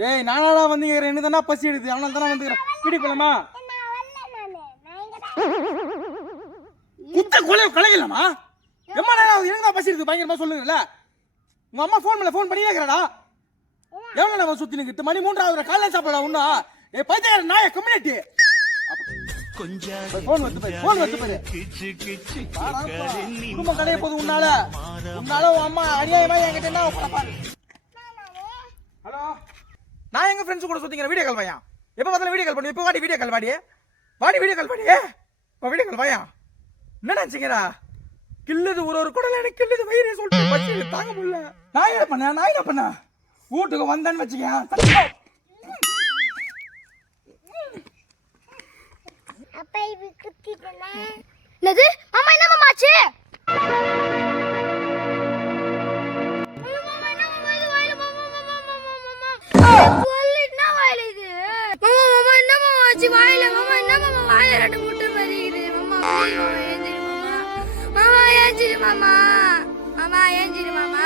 டேய் நானாடா வந்துக்கிறேன், என்ன தானே பசி எடுக்குது, அவனால தானே வந்துக்கிறேன். வீட்டுக்கு போலாமா? குத்த கொலை கலைக்கலாமா? எம்மா நேரம் எனக்கு தான் பசி எடுக்குது பயங்கரமா சொல்லுங்கல்ல. உங்க அம்மா ஃபோன் பண்ணியே இருக்கிறாடா. எவ்வளோ நம்ம சுத்தி நிற்கிட்டு மணி 3 காலையில் சாப்பிடலாம் ஒன்றா. ஏ பைத்தியக்கார நாய கம்யூனிட்டி ஃபோன் வந்து பாரு. குடும்பம் கடைய போது உன்னால உன் அம்மா அநியாயமா என்கிட்ட என்ன பாரு. ஹலோ, நான் எங்க ஃப்ரெண்ட்ஸ் கூட சுத்திக்கிறேன். வீடியோ கால் வாயா. எப்போ பார்த்தாலும் வீடியோ கால் பண்ணி. இப்போ வீடியோ கால் வாடி வீடியோ கால் வாயா. என்ன நினைச்சுக்கிறா? கில்லுது ஒரு குடல எனக்கு கில்லுது வயிறு சொல்லிட்டு பசி தாங்க முடியல. நான் என்ன பண்ண வீட்டுக்கு வந்தேன்னு வச்சுக்க. அப்பா இது குத்திட்டேனா? என்னது மாமா, என்ன மாமா ஆச்சு? மாமா ஏஞ்சிரு மாமா.